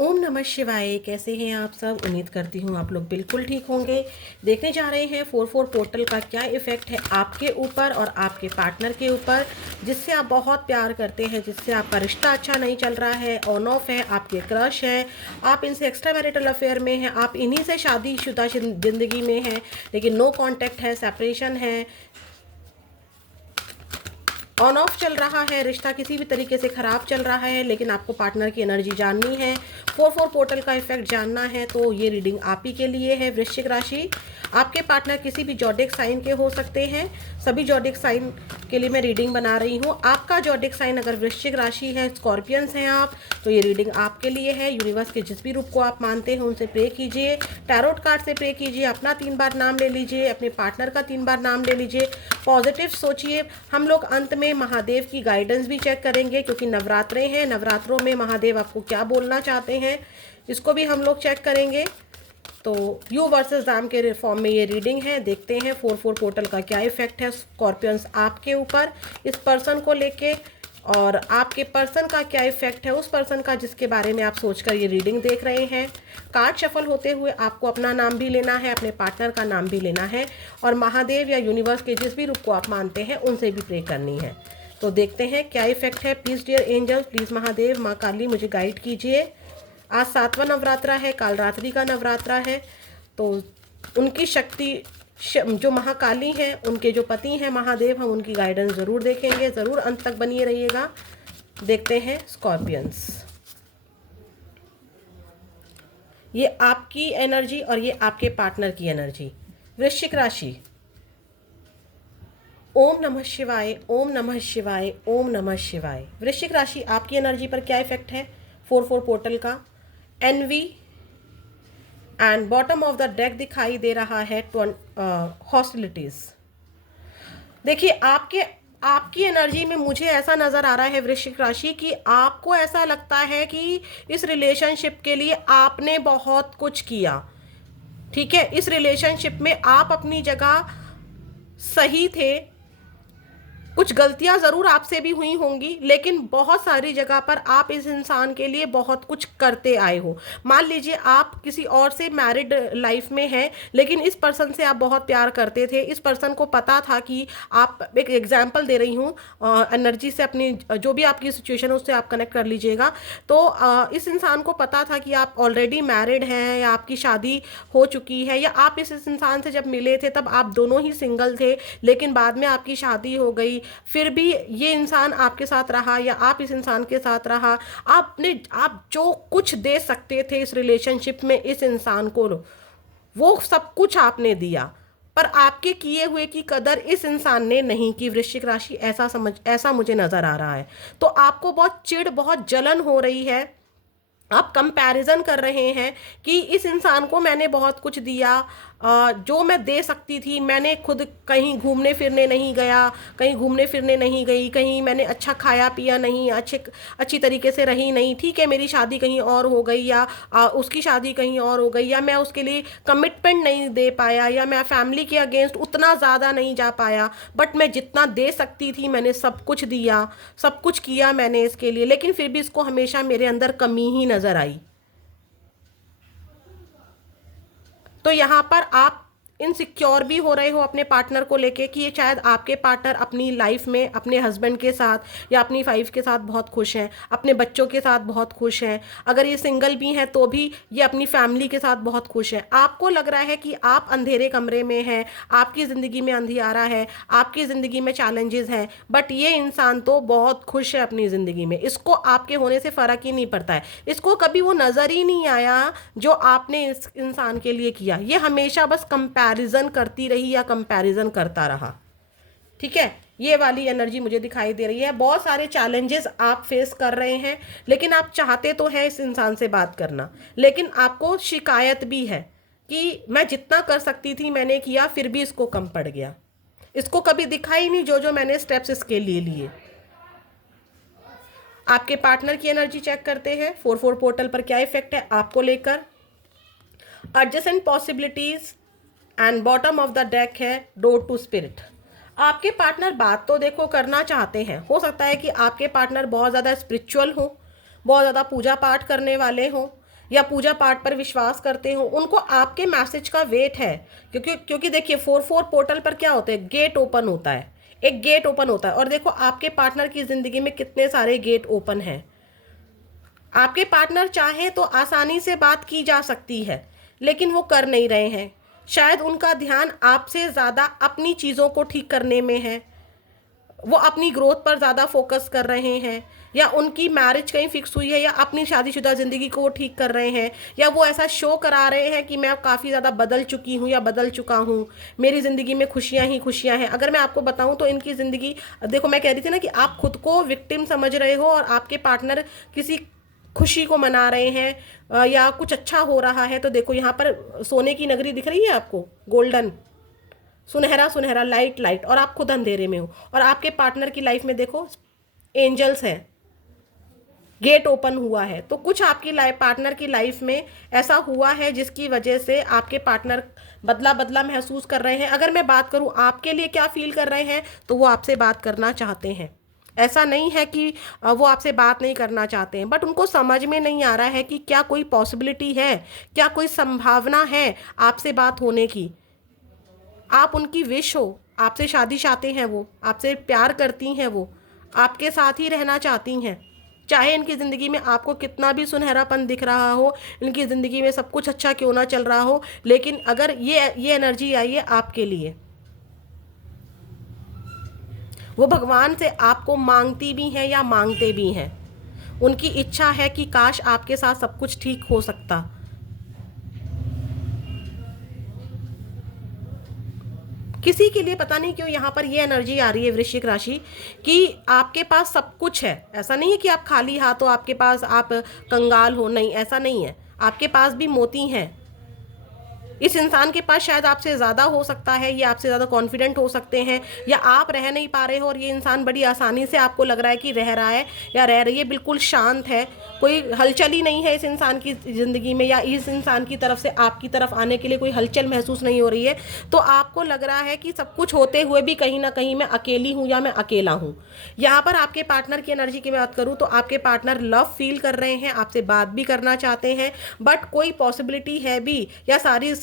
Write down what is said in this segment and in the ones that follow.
ओम नमः शिवाय। कैसे हैं आप सब? उम्मीद करती हूँ आप लोग बिल्कुल ठीक होंगे। देखने जा रहे हैं 4-4 पोर्टल का क्या इफ़ेक्ट है आपके ऊपर और आपके पार्टनर के ऊपर, जिससे आप बहुत प्यार करते हैं, जिससे आपका रिश्ता अच्छा नहीं चल रहा है, ऑन ऑफ है, आपके क्रश हैं, आप इनसे एक्स्ट्रा मैरिटल अफेयर में हैं, आप इन्हीं से शादीशुदा ज़िंदगी में हैं, लेकिन नो कॉन्टैक्ट है, सेपरेशन है, ऑन ऑफ चल रहा है, रिश्ता किसी भी तरीके से ख़राब चल रहा है, लेकिन आपको पार्टनर की एनर्जी जाननी है, 4-4 पोर्टल का इफेक्ट जानना है, तो ये रीडिंग आप ही के लिए है। वृश्चिक राशि, आपके पार्टनर किसी भी जॉडिक साइन के हो सकते हैं। सभी जॉडिक साइन के लिए मैं रीडिंग बना रही हूँ। आपका जॉडिक साइन अगर वृश्चिक राशि है, स्कॉर्पियंस हैं आप, तो ये रीडिंग आपके लिए है। यूनिवर्स के जिस भी रूप को आप मानते हैं उनसे प्रे कीजिए, टैरोट कार्ड से प्रे कीजिए, अपना 3 बार नाम ले लीजिए, अपने पार्टनर का 3 बार नाम ले लीजिए, पॉजिटिव सोचिए। हम लोग अंत में महादेव की गाइडेंस भी चेक करेंगे, क्योंकि नवरात्रे हैं, नवरात्रों में महादेव आपको क्या बोलना चाहते हैं इसको भी हम लोग चेक करेंगे। तो यू वर्सेस दाम के फॉर्म में ये रीडिंग है। देखते हैं 4-4 पोर्टल का क्या इफेक्ट है स्कॉर्पियंस आपके ऊपर, इस पर्सन को लेके, और आपके पर्सन का क्या इफेक्ट है उस पर्सन का जिसके बारे में आप सोचकर ये रीडिंग देख रहे हैं। कार्ड शफल होते हुए आपको अपना नाम भी लेना है, अपने पार्टनर का नाम भी लेना है, और महादेव या यूनिवर्स के जिस भी रूप को आप मानते हैं उनसे भी प्रे करनी है। तो देखते हैं क्या इफेक्ट है। Please dear angels, please Mahadev, माँ काली मुझे गाइड कीजिए। आज 7वां नवरात्रा है, काल रात्रि का नवरात्रा है, तो उनकी शक्ति जो महाकाली हैं, उनके जो पति हैं महादेव, हम उनकी गाइडेंस ज़रूर देखेंगे। ज़रूर अंत तक बनिए रहिएगा। देखते हैं स्कॉर्पियंस, ये आपकी एनर्जी और ये आपके पार्टनर की एनर्जी। वृश्चिक राशि, ओम नमः शिवाय, ओम नमः शिवाय, ओम नमः शिवाय। वृश्चिक राशि, आपकी एनर्जी पर क्या इफेक्ट है 4-4 पोर्टल का? Envy and bottom of the deck दिखाई दे रहा है हॉस्टिलिटीज। देखिए आपकी एनर्जी में मुझे ऐसा नज़र आ रहा है वृश्चिक राशि कि आपको ऐसा लगता है कि इस रिलेशनशिप के लिए आपने बहुत कुछ किया। ठीक है, इस रिलेशनशिप में आप अपनी जगह सही थे, कुछ गलतियां ज़रूर आपसे भी हुई होंगी, लेकिन बहुत सारी जगह पर आप इस इंसान के लिए बहुत कुछ करते आए हो। मान लीजिए आप किसी और से मैरिड लाइफ में हैं, लेकिन इस पर्सन से आप बहुत प्यार करते थे। इस पर्सन को पता था कि आप, एक एग्जांपल दे रही हूँ एनर्जी से, अपनी जो भी आपकी सिचुएशन है उससे आप कनेक्ट कर लीजिएगा। तो इस इंसान को पता था कि आप ऑलरेडी मैरिड हैं या आपकी शादी हो चुकी है, या आप इस इंसान से जब मिले थे तब आप दोनों ही सिंगल थे, लेकिन बाद में आपकी शादी हो गई, फिर भी ये इंसान आपके साथ रहा या आप इस इंसान के साथ रहा। आप जो कुछ दे सकते थे इस रिलेशनशिप में इस इंसान को, वो सब कुछ आपने दिया, पर आपके किए हुए की कदर इस इंसान ने नहीं की। वृश्चिक राशि, ऐसा मुझे नजर आ रहा है। तो आपको बहुत चिढ़, बहुत जलन हो रही है। आप कंपैरिजन कर रहे हैं कि इस इंसान को मैंने बहुत कुछ दिया, जो मैं दे सकती थी। मैंने खुद कहीं घूमने फिरने नहीं गया, कहीं घूमने फिरने नहीं गई, कहीं मैंने अच्छा खाया पिया नहीं, अच्छी तरीके से रही नहीं। ठीक है, मेरी शादी कहीं और हो गई, या उसकी शादी कहीं और हो गई, या मैं उसके लिए कमिटमेंट नहीं दे पाया, या मैं फैमिली के अगेंस्ट उतना ज़्यादा नहीं जा पाया, बट मैं जितना दे सकती थी मैंने सब कुछ दिया, सब कुछ किया मैंने इसके लिए, लेकिन फिर भी इसको हमेशा मेरे अंदर कमी ही नज़र आई। तो यहाँ पर आप इनसिक्योर भी हो रहे हो अपने पार्टनर को लेके कि ये शायद आपके पार्टनर अपनी लाइफ में अपने हस्बैंड के साथ या अपनी वाइफ के साथ बहुत खुश हैं, अपने बच्चों के साथ बहुत खुश हैं। अगर ये सिंगल भी हैं तो भी ये अपनी फैमिली के साथ बहुत खुश हैं। आपको लग रहा है कि आप अंधेरे कमरे में हैं, आपकी ज़िंदगी में अंधियारा है, आपकी ज़िंदगी में चैलेंजेस हैं, बट ये इंसान तो बहुत खुश है अपनी ज़िंदगी में। इसको आपके होने से फ़र्क ही नहीं पड़ता है, इसको कभी वो नज़र ही नहीं आया जो आपने इस इंसान के लिए किया। ये हमेशा बस कंपैरिजन करती रही या कंपैरिजन करता रहा। ठीक है, ये वाली एनर्जी मुझे दिखाई दे रही है। बहुत सारे चैलेंजेस आप फेस कर रहे हैं, लेकिन आप चाहते तो है इस इंसान से बात करना, लेकिन आपको शिकायत भी है कि मैं जितना कर सकती थी मैंने किया, फिर भी इसको कम पड़ गया। इसको कभी दिखा ही नहीं जो मैंने स्टेप्स इसके लिए लिए। आपके पार्टनर की एनर्जी चेक करते हैं 4-4 पोर्टल पर क्या इफेक्ट है आपको लेकर। Adjacent possibilities and bottom of the deck है डोर टू स्पिरिट। आपके पार्टनर बात तो देखो करना चाहते हैं, हो सकता है कि आपके पार्टनर बहुत ज़्यादा स्पिरिचुअल हो, बहुत ज़्यादा पूजा पाठ करने वाले हों, या पूजा पाठ पर विश्वास करते हो, उनको आपके मैसेज का वेट है। क्योंकि देखिए 4-4 पोर्टल पर क्या होता है, गेट ओपन होता है, एक गेट ओपन होता है। और देखो आपके पार्टनर की जिंदगी में कितने सारे गेट ओपन हैं। आपके पार्टनर चाहे तो आसानी से बात की जा सकती है, लेकिन वो कर नहीं रहे हैं। शायद उनका ध्यान आपसे ज़्यादा अपनी चीज़ों को ठीक करने में है, वो अपनी ग्रोथ पर ज़्यादा फोकस कर रहे हैं, या उनकी मैरिज कहीं फिक्स हुई है, या अपनी शादीशुदा ज़िंदगी को वो ठीक कर रहे हैं, या वो ऐसा शो करा रहे हैं कि मैं काफ़ी ज़्यादा बदल चुकी हूँ या बदल चुका हूँ, मेरी ज़िंदगी में खुशियाँ ही खुशियाँ हैं। अगर मैं आपको बताऊँ तो इनकी ज़िंदगी, देखो मैं कह रही थी ना कि आप खुद को विक्टिम समझ रहे हो और आपके पार्टनर किसी खुशी को मना रहे हैं या कुछ अच्छा हो रहा है। तो देखो यहाँ पर सोने की नगरी दिख रही है आपको, गोल्डन, सुनहरा सुनहरा, लाइट लाइट, और आप खुद अंधेरे में हो। और आपके पार्टनर की लाइफ में देखो एंजल्स हैं, गेट ओपन हुआ है। तो कुछ आपकी पार्टनर की लाइफ में ऐसा हुआ है जिसकी वजह से आपके पार्टनर बदला बदला महसूस कर रहे हैं। अगर मैं बात करूं आपके लिए क्या फील कर रहे हैं, तो वो आपसे बात करना चाहते हैं। ऐसा नहीं है कि वो आपसे बात नहीं करना चाहते हैं, बट उनको समझ में नहीं आ रहा है कि क्या कोई पॉसिबिलिटी है, क्या कोई संभावना है आपसे बात होने की। आप उनकी विश हो, आपसे शादी चाहते हैं, वो आपसे प्यार करती हैं, वो आपके साथ ही रहना चाहती हैं। चाहे इनकी ज़िंदगी में आपको कितना भी सुनहरापन दिख रहा हो, इनकी ज़िंदगी में सब कुछ अच्छा क्यों ना चल रहा हो, लेकिन अगर ये एनर्जी आई है आपके लिए, वो भगवान से आपको मांगती भी हैं या मांगते भी हैं। उनकी इच्छा है कि काश आपके साथ सब कुछ ठीक हो सकता। किसी के लिए पता नहीं क्यों यहाँ पर ये एनर्जी आ रही है वृश्चिक राशि कि आपके पास सब कुछ है। ऐसा नहीं है कि आप खाली हाथ हो, आपके पास आप कंगाल हो, नहीं, ऐसा नहीं है। आपके पास भी मोती हैं। इस इंसान के पास शायद आपसे ज़्यादा हो सकता है, ये आपसे ज़्यादा कॉन्फिडेंट हो सकते हैं, या आप रह नहीं पा रहे हो और ये इंसान बड़ी आसानी से आपको लग रहा है कि रह रहा है या रह रही है, बिल्कुल शांत है, कोई हलचल ही नहीं है इस इंसान की ज़िंदगी में, या इस इंसान की तरफ से आपकी तरफ आने के लिए कोई हलचल महसूस नहीं हो रही है। तो आपको लग रहा है कि सब कुछ होते हुए भी कहीं ना कहीं मैं अकेली हूँ या मैं अकेला हूँ। यहाँ पर आपके पार्टनर की एनर्जी की बात करूँ तो आपके पार्टनर लव फील कर रहे हैं, आपसे बात भी करना चाहते हैं, बट कोई पॉसिबिलिटी है भी या सारी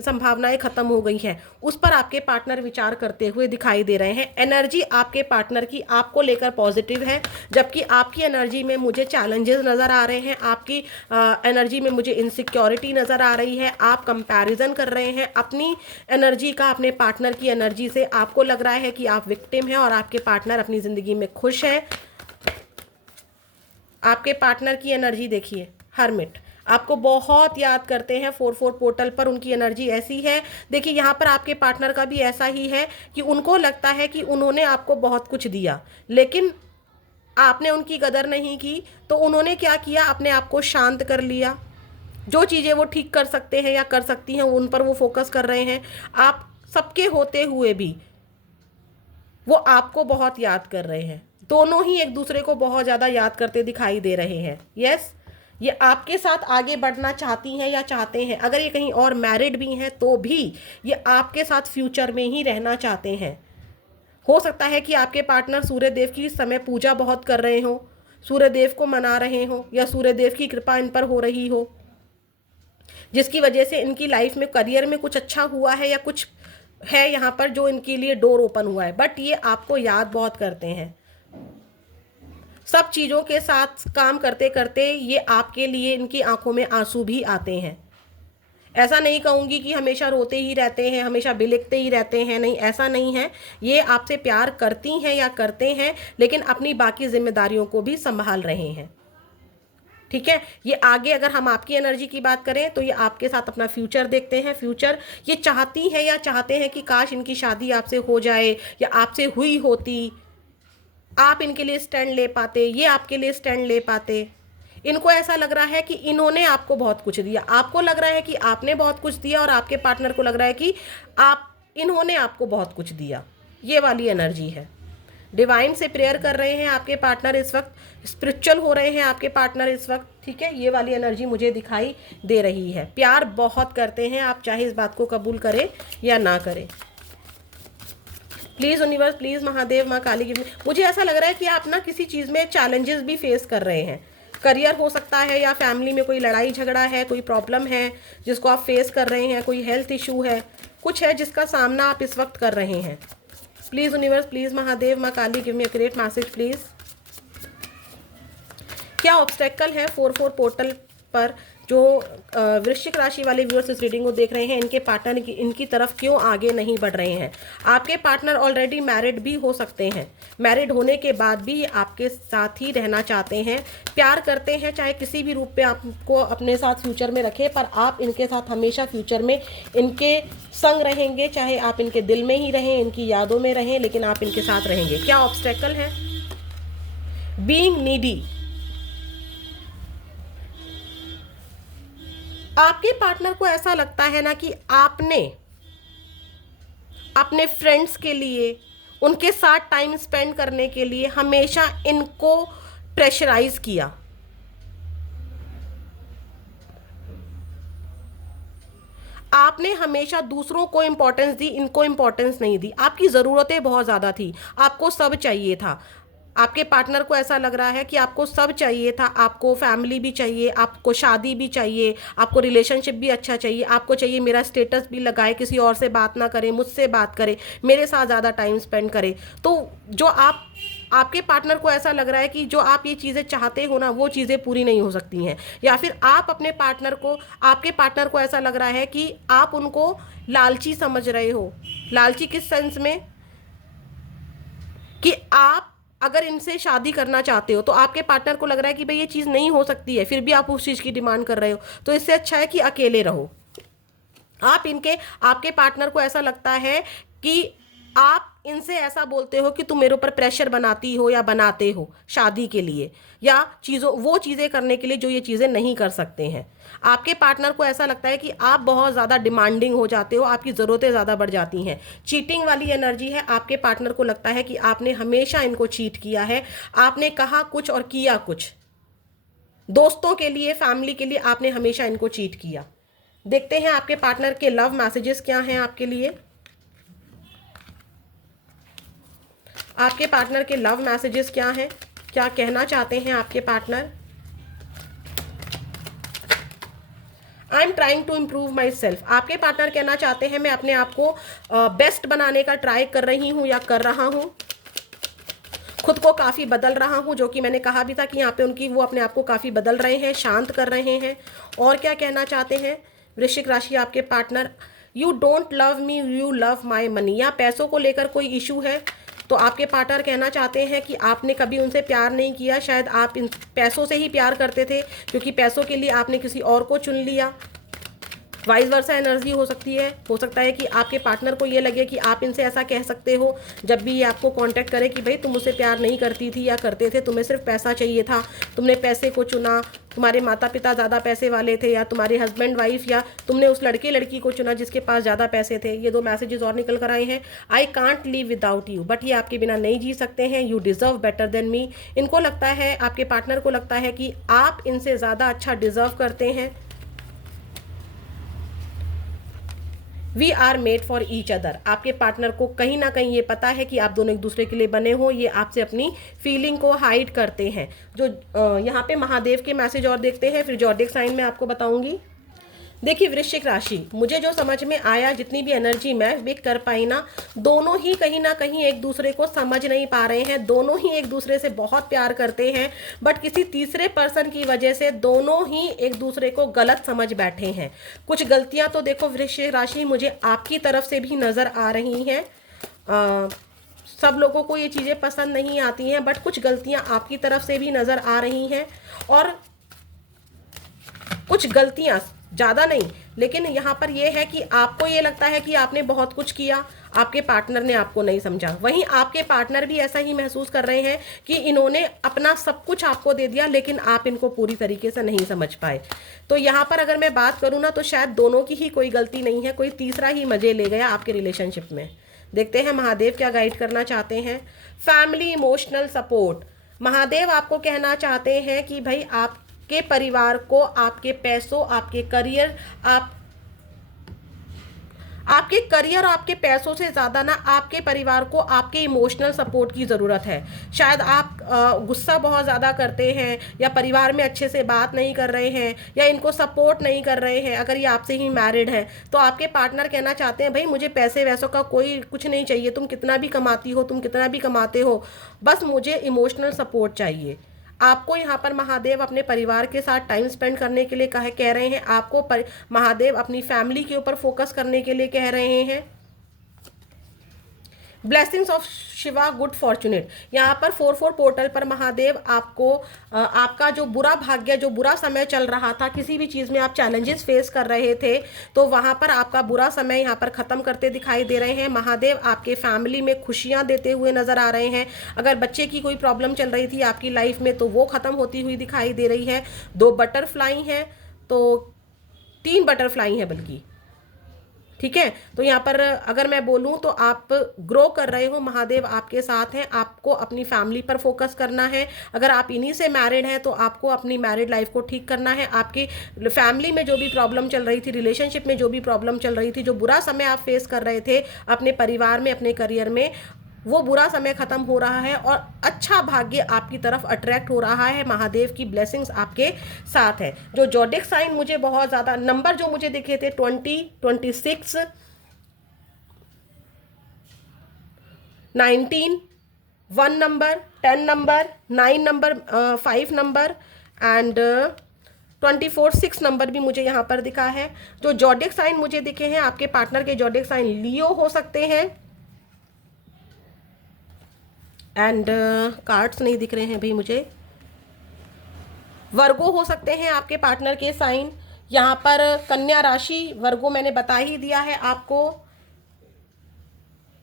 संभावनाएं खत्म हो गई हैं, उस पर आपके पार्टनर विचार करते हुए दिखाई दे रहे हैं। एनर्जी आपके पार्टनर की आपको लेकर पॉजिटिव है, जबकि आपकी एनर्जी में मुझे चैलेंजेस नज़र आ रहे हैं, आपकी एनर्जी में मुझे इनसिक्योरिटी नज़र आ रही है। आप कंपैरिजन कर रहे हैं अपनी एनर्जी का अपने पार्टनर की एनर्जी से। आपको लग रहा है कि आप विक्टिम हैं और आपके पार्टनर अपनी ज़िंदगी में खुश हैं। आपके पार्टनर की एनर्जी देखिए, हर्मिट, आपको बहुत याद करते हैं। 4-4 पोर्टल पर उनकी एनर्जी ऐसी है। देखिए यहाँ पर आपके पार्टनर का भी ऐसा ही है कि उनको लगता है कि उन्होंने आपको बहुत कुछ दिया, लेकिन आपने उनकी कदर नहीं की। तो उन्होंने क्या किया, अपने आप को शांत कर लिया। जो चीज़ें वो ठीक कर सकते हैं या कर सकती हैं उन पर वो फोकस कर रहे हैं। आप सबके होते हुए भी वो आपको बहुत याद कर रहे हैं। दोनों ही एक दूसरे को बहुत ज़्यादा याद करते दिखाई दे रहे हैं। यस, ये आपके साथ आगे बढ़ना चाहती हैं या चाहते हैं। अगर ये कहीं और मैरिड भी हैं तो भी ये आपके साथ फ्यूचर में ही रहना चाहते हैं। हो सकता है कि आपके पार्टनर सूर्य देव की इस समय पूजा बहुत कर रहे हो, सूर्य देव को मना रहे हो, या सूर्य देव की कृपा इन पर हो रही हो, जिसकी वजह से इनकी लाइफ में करियर में कुछ अच्छा हुआ है, या कुछ है यहाँ पर जो इनके लिए डोर ओपन हुआ है। बट ये आपको याद बहुत करते हैं। सब चीज़ों के साथ काम करते करते ये आपके लिए, इनकी आंखों में आंसू भी आते हैं। ऐसा नहीं कहूँगी कि हमेशा रोते ही रहते हैं, हमेशा बिलखते ही रहते हैं, नहीं, ऐसा नहीं है। ये आपसे प्यार करती हैं या करते हैं, लेकिन अपनी बाकी जिम्मेदारियों को भी संभाल रहे हैं। ठीक है, ये आगे अगर हम आपकी एनर्जी की बात करें तो ये आपके साथ अपना फ्यूचर देखते हैं। फ्यूचर ये चाहती हैं या चाहते हैं कि काश इनकी शादी आपसे हो जाए या आपसे हुई होती, आप इनके लिए स्टैंड ले पाते, ये आपके लिए स्टैंड ले पाते। इनको ऐसा लग रहा है कि इन्होंने आपको बहुत कुछ दिया, आपको लग रहा है कि आपने बहुत कुछ दिया, और आपके पार्टनर को लग रहा है कि इन्होंने आपको बहुत कुछ दिया। ये वाली एनर्जी है। डिवाइन से प्रेयर कर रहे हैं आपके पार्टनर इस वक्त, स्पिरिचुअल हो रहे हैं आपके पार्टनर इस वक्त। ठीक है, ये वाली एनर्जी मुझे दिखाई दे रही है। प्यार बहुत करते हैं आप, चाहे इस बात को कबूल करें या ना करें। प्लीज़ यूनिवर्स, प्लीज़ महादेव, माँ काली, मुझे ऐसा लग रहा है कि आप ना किसी चीज़ में चैलेंजेस भी फेस कर रहे हैं। करियर हो सकता है, या फैमिली में कोई लड़ाई झगड़ा है, कोई प्रॉब्लम है जिसको आप फेस कर रहे हैं, कोई हेल्थ इशू है, कुछ है जिसका सामना आप इस वक्त कर रहे हैं। प्लीज़ यूनिवर्स, प्लीज़ महादेव, माँ Kali, give me a great message please. क्या ऑब्स्टेकल है 4-4 पोर्टल पर जो वृश्चिक राशि वाले व्यूअर्स इस रीडिंग को देख रहे हैं, इनके पार्टनर इनकी तरफ क्यों आगे नहीं बढ़ रहे हैं? आपके पार्टनर ऑलरेडी मैरिड भी हो सकते हैं, मैरिड होने के बाद भी आपके साथ ही रहना चाहते हैं, प्यार करते हैं, चाहे किसी भी रूप पे आपको अपने साथ फ्यूचर में रखें, पर आप इनके साथ हमेशा फ्यूचर में इनके संग रहेंगे, चाहे आप इनके दिल में ही रहें, इनकी यादों में रहें, लेकिन आप इनके साथ रहेंगे। क्या ऑब्स्टेकल है? Being needy. आपके पार्टनर को ऐसा लगता है ना कि आपने अपने फ्रेंड्स के लिए, उनके साथ टाइम स्पेंड करने के लिए हमेशा इनको प्रेशराइज किया। आपने हमेशा दूसरों को इंपॉर्टेंस दी, इनको इंपॉर्टेंस नहीं दी। आपकी ज़रूरतें बहुत ज़्यादा थी, आपको सब चाहिए था। आपके पार्टनर को ऐसा लग रहा है कि आपको सब चाहिए था, आपको फैमिली भी चाहिए, आपको शादी भी चाहिए, आपको रिलेशनशिप भी अच्छा चाहिए, आपको चाहिए मेरा स्टेटस भी लगाए, किसी और से बात ना करे, मुझसे बात करे, मेरे साथ ज़्यादा टाइम स्पेंड करे। तो जो आपके पार्टनर को ऐसा लग रहा है कि जो आप ये चीज़ें चाहते हो ना, वो चीज़ें पूरी नहीं हो सकती हैं। या फिर आप अपने पार्टनर को, आपके पार्टनर को ऐसा लग रहा है कि आप उनको लालची समझ रहे हो। लालची किस सेंस में? कि आप अगर इनसे शादी करना चाहते हो तो आपके पार्टनर को लग रहा है कि भाई ये चीज़ नहीं हो सकती है, फिर भी आप उस चीज़ की डिमांड कर रहे हो। तो इससे अच्छा है कि अकेले रहो। आपके पार्टनर को ऐसा लगता है कि आप इनसे ऐसा बोलते हो कि तुम मेरे ऊपर प्रेशर बनाती हो या बनाते हो शादी के लिए, या वो चीज़ें करने के लिए जो ये चीज़ें नहीं कर सकते हैं। आपके पार्टनर को ऐसा लगता है कि आप बहुत ज़्यादा डिमांडिंग हो जाते हो, आपकी ज़रूरतें ज़्यादा बढ़ जाती हैं। चीटिंग वाली एनर्जी है। आपके पार्टनर को लगता है कि आपने हमेशा इनको चीट किया है, आपने कहा कुछ और किया कुछ। दोस्तों के लिए, फैमिली के लिए आपने हमेशा इनको चीट किया। देखते हैं आपके पार्टनर के लव मैसेजेस क्या हैं आपके लिए। आपके पार्टनर के लव मैसेजेस क्या हैं, क्या कहना चाहते हैं आपके partner? I am trying to improve myself. आपके पार्टनर कहना चाहते हैं मैं अपने आप को बेस्ट बनाने का ट्राई कर रही हूँ या कर रहा हूँ, खुद को काफ़ी बदल रहा हूँ, जो कि मैंने कहा भी था कि यहाँ पे वो अपने आप को काफ़ी बदल रहे हैं, शांत कर रहे हैं। और क्या कहना चाहते हैं वृश्चिक राशि आपके partner? You don't love me, you love my money. या पैसों को लेकर कोई इशू है तो आपके पार्टनर कहना चाहते हैं कि आपने कभी उनसे प्यार नहीं किया, शायद आप इन पैसों से ही प्यार करते थे, क्योंकि पैसों के लिए आपने किसी और को चुन लिया। वाइस वर्सा एनर्जी हो सकती है। हो सकता है कि आपके पार्टनर को ये लगे कि आप इनसे ऐसा कह सकते हो जब भी ये आपको कांटेक्ट करे कि भाई तुम मुझसे प्यार नहीं करती थी या करते थे, तुम्हें सिर्फ पैसा चाहिए था, तुमने पैसे को चुना, तुम्हारे माता पिता ज़्यादा पैसे वाले थे, या तुम्हारे हस्बैंड वाइफ, या तुमने उस लड़की को चुना जिसके पास ज़्यादा पैसे थे। ये 2 मैसेजेस और निकल कर आए हैं। I can't live without you, but ये आपके बिना नहीं जी सकते हैं। You deserve better than me. इनको लगता है, आपके पार्टनर को लगता है कि आप इनसे ज़्यादा अच्छा डिज़र्व करते हैं। We are made for each other. आपके पार्टनर को कहीं ना कहीं ये पता है कि आप दोनों एक दूसरे के लिए बने हो। ये आपसे अपनी फीलिंग को हाइड करते हैं। जो यहाँ पे महादेव के मैसेज और देखते हैं, फिर जॉडिक साइन में आपको बताऊंगी। देखिए वृश्चिक राशि, मुझे जो समझ में आया, जितनी भी एनर्जी मैं पिक कर पाई ना, दोनों ही कहीं ना कहीं एक दूसरे को समझ नहीं पा रहे हैं। दोनों ही एक दूसरे से बहुत प्यार करते हैं, बट किसी तीसरे पर्सन की वजह से दोनों ही एक दूसरे को गलत समझ बैठे हैं। कुछ गलतियां तो देखो वृश्चिक राशि मुझे आपकी तरफ से भी नज़र आ रही हैं। सब लोगों को ये चीज़ें पसंद नहीं आती हैं, बट कुछ गलतियां आपकी तरफ से भी नज़र आ रही हैं। और कुछ गलतियां, ज़्यादा नहीं, लेकिन यहाँ पर यह है कि आपको ये लगता है कि आपने बहुत कुछ किया, आपके पार्टनर ने आपको नहीं समझा। वहीं आपके पार्टनर भी ऐसा ही महसूस कर रहे हैं कि इन्होंने अपना सब कुछ आपको दे दिया, लेकिन आप इनको पूरी तरीके से नहीं समझ पाए। तो यहाँ पर अगर मैं बात करूँ ना, तो शायद दोनों की ही कोई गलती नहीं है, कोई तीसरा ही मजे ले गया आपके रिलेशनशिप में। देखते हैं महादेव क्या गाइड करना चाहते हैं। Family emotional support. महादेव आपको कहना चाहते हैं कि भाई आपके परिवार को आपके पैसों, आपके करियर, आपके करियर और आपके पैसों से ज़्यादा ना आपके परिवार को आपके इमोशनल सपोर्ट की ज़रूरत है। शायद आप गुस्सा बहुत ज़्यादा करते हैं, या परिवार में अच्छे से बात नहीं कर रहे हैं, या इनको सपोर्ट नहीं कर रहे हैं। अगर ये आपसे ही मैरिड है तो आपके पार्टनर कहना चाहते हैं, भाई मुझे पैसे वैसों का कोई कुछ नहीं चाहिए, तुम कितना भी कमाती हो, तुम कितना भी कमाते हो, बस मुझे इमोशनल सपोर्ट चाहिए। आपको यहाँ पर महादेव अपने परिवार के साथ टाइम स्पेंड करने के लिए कह रहे हैं। आपको महादेव अपनी फैमिली के ऊपर फोकस करने के लिए कह रहे हैं। Blessings of Shiva good fortunate, यहाँ पर 4-4 पोर्टल पर महादेव आपको आपका जो बुरा भाग्य, जो बुरा समय चल रहा था, किसी भी चीज़ में आप चैलेंजेस फेस कर रहे थे, तो वहाँ पर आपका बुरा समय यहाँ पर ख़त्म करते दिखाई दे रहे हैं। महादेव आपके फैमिली में खुशियाँ देते हुए नज़र आ रहे हैं। अगर बच्चे की कोई प्रॉब्लम चल रही थी आपकी लाइफ में तो वो ख़त्म होती हुई दिखाई दे रही है। 2 बटरफ्लाई हैं, तो 3 बटरफ्लाई हैं बल्कि, ठीक है। तो यहाँ पर अगर मैं बोलूँ तो आप ग्रो कर रहे हो, महादेव आपके साथ हैं। आपको अपनी फैमिली पर फोकस करना है। अगर आप इन्हीं से मैरिड हैं तो आपको अपनी मैरिड लाइफ को ठीक करना है। आपकी फैमिली में जो भी प्रॉब्लम चल रही थी, रिलेशनशिप में जो भी प्रॉब्लम चल रही थी, जो बुरा समय आप फेस कर रहे थे अपने परिवार में, अपने करियर में, वो बुरा समय खत्म हो रहा है और अच्छा भाग्य आपकी तरफ अट्रैक्ट हो रहा है। महादेव की ब्लेसिंग्स आपके साथ है। जो जोडिक साइन मुझे बहुत ज़्यादा नंबर जो मुझे दिखे थे 20, 26, 19, 1 number, 10 number, 9 number, 5 number and 24, 6 number भी मुझे यहाँ पर दिखा है। जो जोडिक साइन मुझे दिखे हैं, आपके पार्टनर के जोडिक साइन लियो हो सकते हैं। एंड कार्ड्स नहीं दिख रहे हैं भाई मुझे। वर्गो हो सकते हैं आपके पार्टनर के साइन। यहाँ पर कन्या राशि, वर्गो मैंने बता ही दिया है आपको।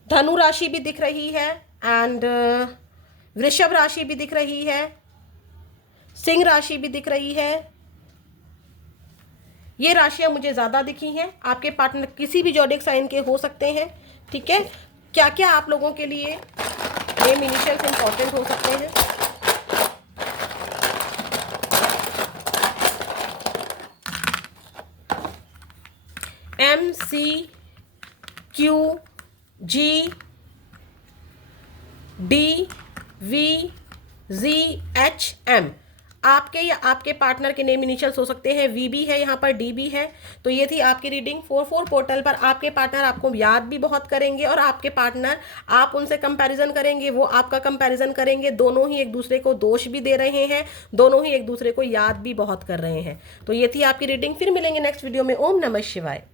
धनु राशि भी दिख रही है एंड वृषभ राशि भी दिख रही है, सिंह राशि भी दिख रही है। ये राशियां मुझे ज़्यादा दिखी हैं। आपके पार्टनर किसी भी जोडिक साइन के हो सकते हैं, ठीक है। क्या क्या आप लोगों के लिए नेम इनिशियल्स इंपॉर्टेंट हो सकते हैं? MCQGDVZHM आपके या आपके पार्टनर के नेम इनिशियल्स हो सकते हैं। वी भी है यहाँ पर, डी भी है। तो ये थी आपकी रीडिंग। 4-4 पोर्टल पर आपके पार्टनर आपको याद भी बहुत करेंगे और आपके पार्टनर, आप उनसे कंपैरिजन करेंगे, वो आपका कंपैरिजन करेंगे। दोनों ही एक दूसरे को दोष भी दे रहे हैं, दोनों ही एक दूसरे को याद भी बहुत कर रहे हैं। तो ये थी आपकी रीडिंग। फिर मिलेंगे नेक्स्ट वीडियो में। ओम नमः शिवाय।